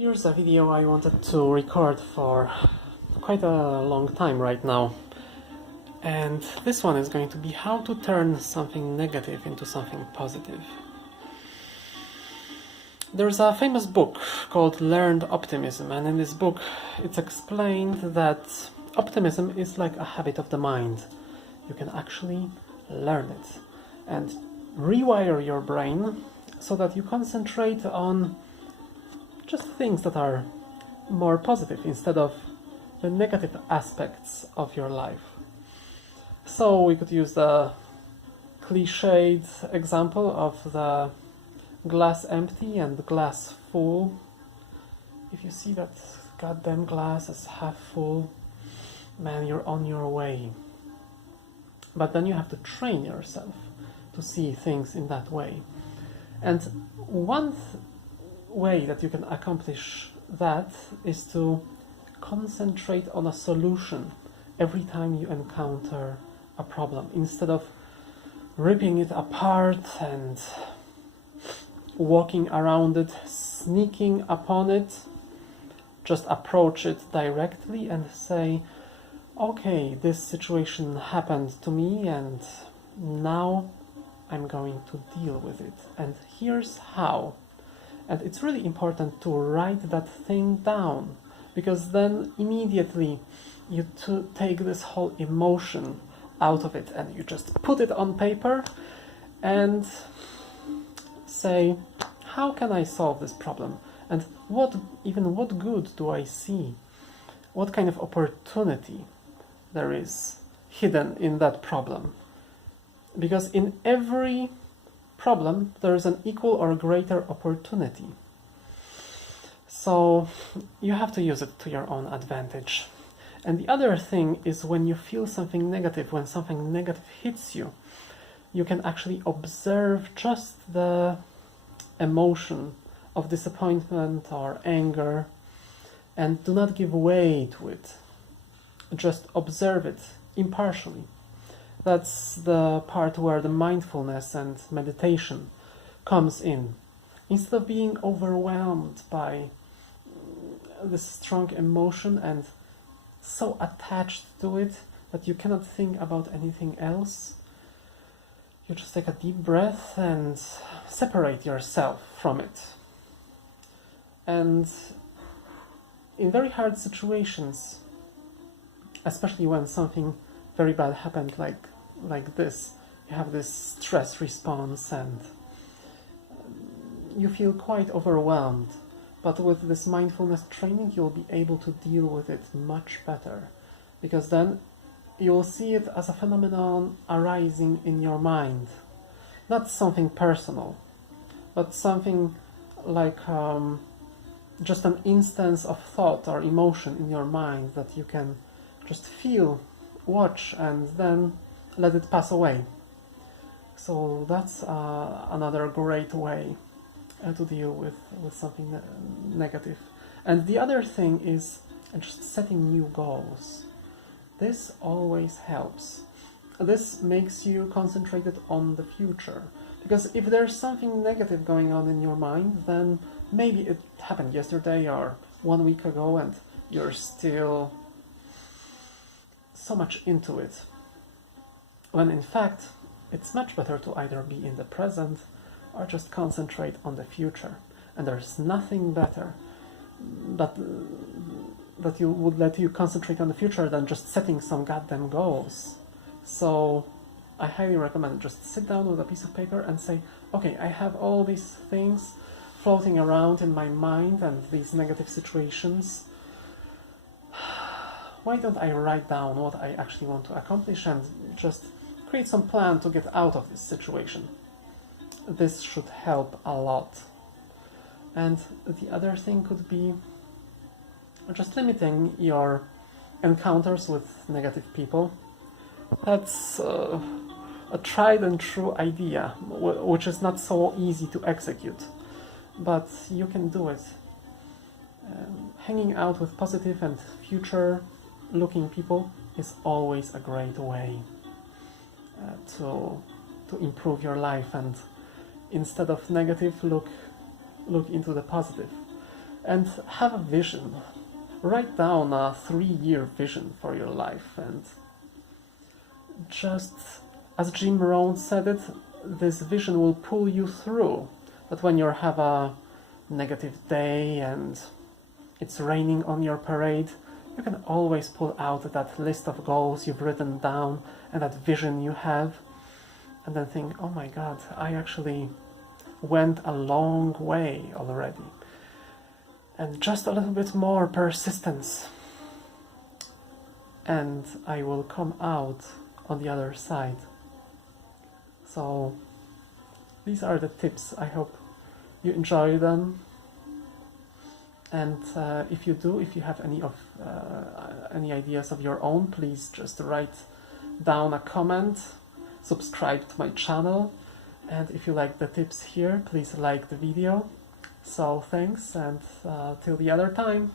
Here's a video I wanted to record for quite a long time right now. And this one is going to be how to turn something negative into something positive. There's a famous book called Learned Optimism, and in this book it's explained that optimism is like a habit of the mind. You can actually learn it and rewire your brain so that you concentrate on just things that are more positive instead of the negative aspects of your life. So we could use the cliched example of the glass empty and glass full. If you see that goddamn glass is half full, man, you're on your way. But then you have to train yourself to see things in that way. And one way that you can accomplish that is to concentrate on a solution every time you encounter a problem, instead of ripping it apart and walking around it, sneaking upon it. Just approach it directly and say, okay, this situation happened to me and now I'm going to deal with it, and here's how. And it's really important to write that thing down, because then immediately you take this whole emotion out of it and you just put it on paper and say, how can I solve this problem? And what good do I see? What kind of opportunity there is hidden in that problem? Because in every problem there is an equal or greater opportunity. So you have to use it to your own advantage. And the other thing is, when you feel something negative, when something negative hits you, you can actually observe just the emotion of disappointment or anger and do not give way to it. Just observe it impartially. That's the part where the mindfulness and meditation comes in. Instead of being overwhelmed by this strong emotion and so attached to it that you cannot think about anything else, you just take a deep breath and separate yourself from it. And in very hard situations, especially when something very bad happened like this, you have this stress response and you feel quite overwhelmed. But with this mindfulness training, you'll be able to deal with it much better, because then you'll see it as a phenomenon arising in your mind, not something personal, but something like just an instance of thought or emotion in your mind that you can just feel, watch, and then let it pass away. So that's another great way to deal with something negative. And the other thing is just setting new goals. This always helps. This makes you concentrated on the future. Because if there's something negative going on in your mind, then maybe it happened yesterday or 1 week ago and you're still so much into it. When in fact, it's much better to either be in the present or just concentrate on the future. And there's nothing better that you would let you concentrate on the future than just setting some goddamn goals. So I highly recommend just sit down with a piece of paper and say, okay, I have all these things floating around in my mind and these negative situations. Why don't I write down what I actually want to accomplish and just create some plan to get out of this situation? This should help a lot. And the other thing could be just limiting your encounters with negative people. That's a tried and true idea, which is not so easy to execute, but you can do it. Hanging out with positive and future-looking people is always a great way to improve your life, and instead of negative, look into the positive. and have a vision. Write down a 3-year vision for your life, and just as Jim Rohn said it, this vision will pull you through. But when you have a negative day and it's raining on your parade, you can always pull out that list of goals you've written down and that vision you have, and then think, oh my God, I actually went a long way already. And just a little bit more persistence, and I will come out on the other side. So these are the tips. I hope you enjoy them. And if you do, if you have any ideas of your own, please just write down a comment, subscribe to my channel, and if you like the tips here, please like the video. So thanks, and till the other time.